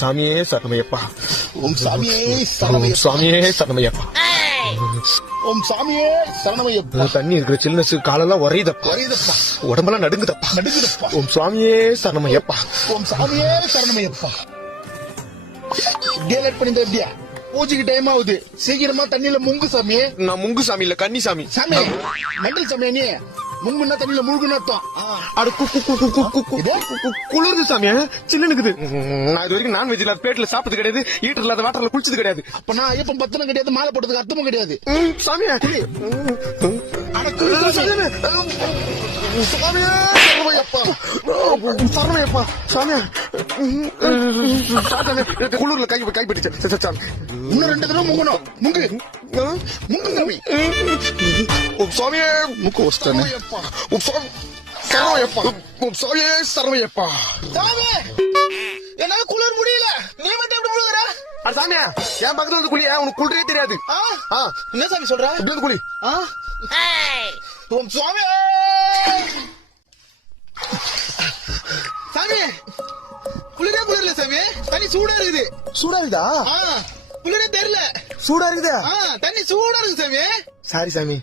சாமியே சரணமையப்பா. ஓம் சாமியே ஓம் சரணமையப்பா. சாமியே சரணமையப்பா. ஓம் சாமியே சரணமையப்பா. தண்ணி இருக்கிற சில்னஸ் காலெல்லாம் உரையுதப்பா. வரையுதப்பா, உடம்பெல்லாம் நடுங்குதப்பா. நடுங்குதப்பா. ஓம் சுவாமியே சரணமையப்பா. ஓம் சாமியே சரணமையப்பா. டேலேட் பண்ணிட்டு எப்படியா? பூஜைக்கு டைம் ஆகுது, சீக்கிரமா தண்ணியில முங்கு சாமி. நான் முங்கு சாமி இல்ல கன்னி சாமி. சாமி மெண்டல் சாமி, நீ முங்குன்னா தண்ணியில முழுகுன்னு அர்த்தம். அட குளிர்ந்து சாமி, சில்லுனுக்குது. நான் இது வரைக்கும் நான் வெஜ்ல பிளேட்ல சாப்பிட்டது கிடையாது, ஹீட்டர் இல்லாத வாட்டர்ல குளிச்சது கிடையாது. அப்ப நான் ஐயப்பன் பத்தனம் கிடையாது, மாலை போட்டதுக்கு அர்த்தமும் கிடையாது. சாமி சாமியே சரணமையப்பா. சரணமையப்பா. சாமி குளிர்ல கைப்பற்றிச்சு. இன்னும் 2 தடவை முங்கணும். முங்கு முங்கு சாமி. ஓம் சுவாமியே முக்கு வச்சிட்டானே. ஓம் சுவாமி சரணமையப்பா. ஓம் சுவாமியே சரணமையப்பா. சாமி என்னால குளிர் முடியல, நீ மட்டும் எப்படி முழுகுற? அட சாமியா, என் பக்கத்துல வந்து குளியா, உனக்கு குளிரே தெரியாது. என்ன சாமி சொல்ற? இப்படி வந்து குளி. ஓம் சுவாமி. சாமி குளிரே குளிரல சாமி, தண்ணி சூடா இருக்குது. சூடா இருக்குதா? குளிரே தெரியல. சூடா இருக்குதா? தண்ணி சூடா இருக்கு சாமி. சாரி சாமி.